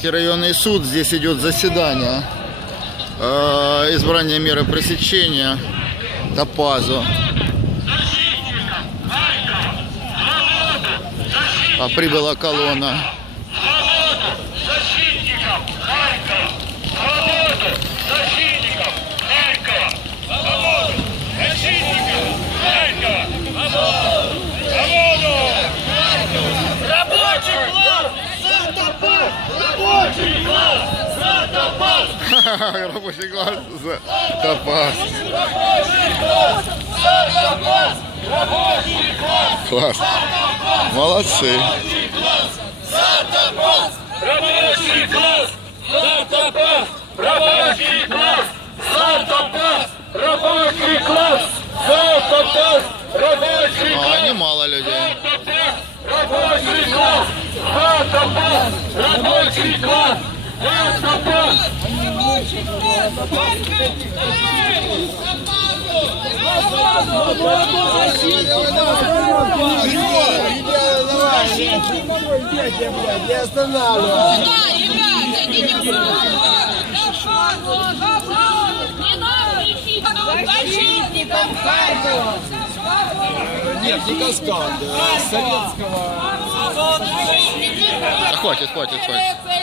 Волгоградский районный суд. Здесь идет заседание. Э, избрание меры пресечения Топазу. А прибыла колонна. защитникам Харькова! Свободу защитникам Харькова! Свободу защитникам Харькова! Свободу! Свободу! Рабочий класс! За Топаз! Рабочий класс! За Топаз! Рабочий класс за Топаз. Класс. Молодцы. Рабочий класс! За Топаз! Рабочий класс! За Топаз! Рабочий класс! За Топаз! Рабочий А, немало людей. Рабочий класс! За Топаз! Рабочий класс! За Топаз! Не останавливай. Да, ребята, в Не надо лечить защитникам Харькова! Нет, не каскад, а советского. Хватит, хватит, хватит.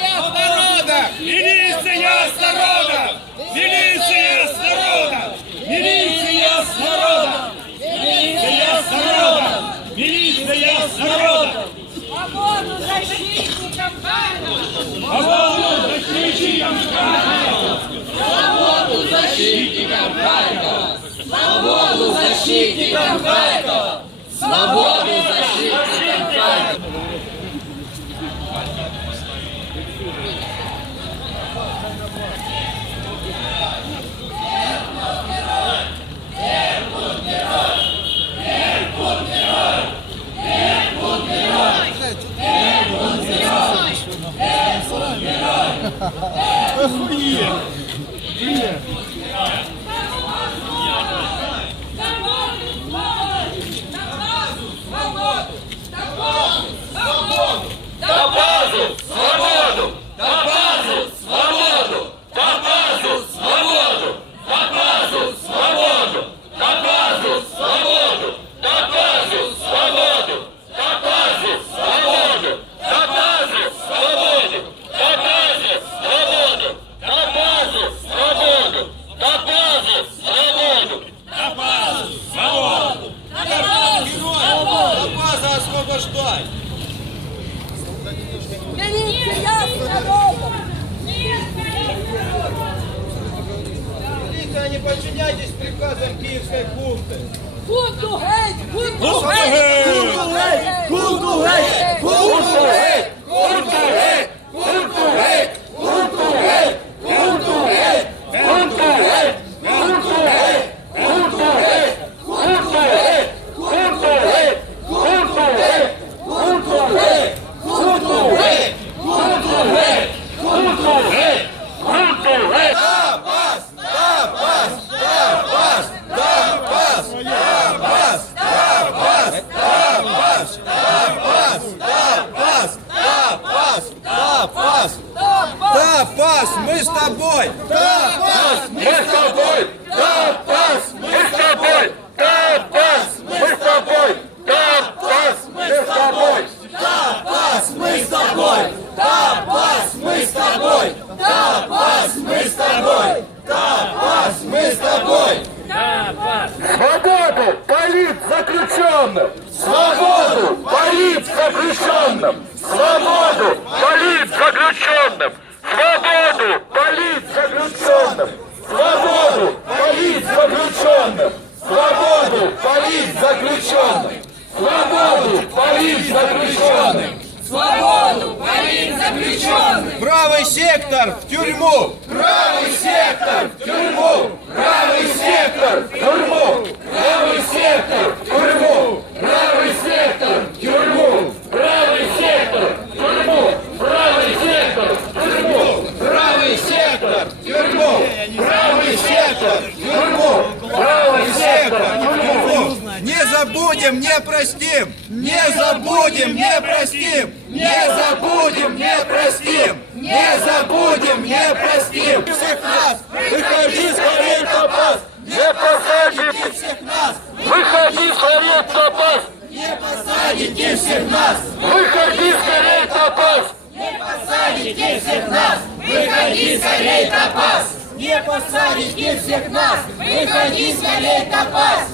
Народа! Милиция с народом! Милиция с народом! Милиция с народом! Милиция с народом! Милиция с народом! Свободу защитникам Харькова! Свободу защитникам Харькова! Свободу защитникам Харькова! Свободу защитникам Харькова! Охуеть! Блин! освобождать. Да не стоят народом. Не подчиняйтесь приказам киевской хунты. Хунту геть! Хунту геть! Хунту геть! Хунту геть! Хунту геть! заключенным! Свободу! Полит заключенным! Свободу! Полит заключенным! Свободу! Полит заключенным! Свободу! Полит заключенным! Свободу! Полит заключенным! Свободу! Полит заключенным! Правый сектор в тюрьму! Правый сектор в тюрьму! Не забудем, не простим! Не забудем, не простим! Не забудем, не простим! Не забудем, не простим! Всех нас! Выходи скорее, Топас! Не посадите всех нас! Выходи скорее, Топас! Не посадите всех нас! Выходи скорее, Топас! Не посадите всех нас! Выходи скорее, Топас! Не посадите всех нас! Выходи скорее, Топас!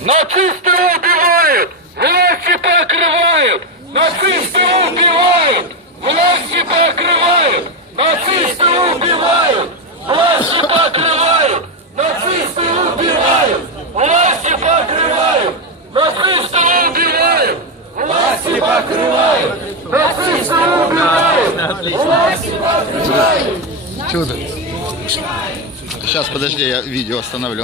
Нацисты убивают! Власти покрывают! Нацисты убивают! Власти покрывают! Нацисты убивают! Власти покрывают! Нацисты убивают! Власти покрывают! Нацисты убивают! Власти покрывают! Нацисты убивают! Власти покрывают! Чудо. Сейчас, подожди, я видео остановлю.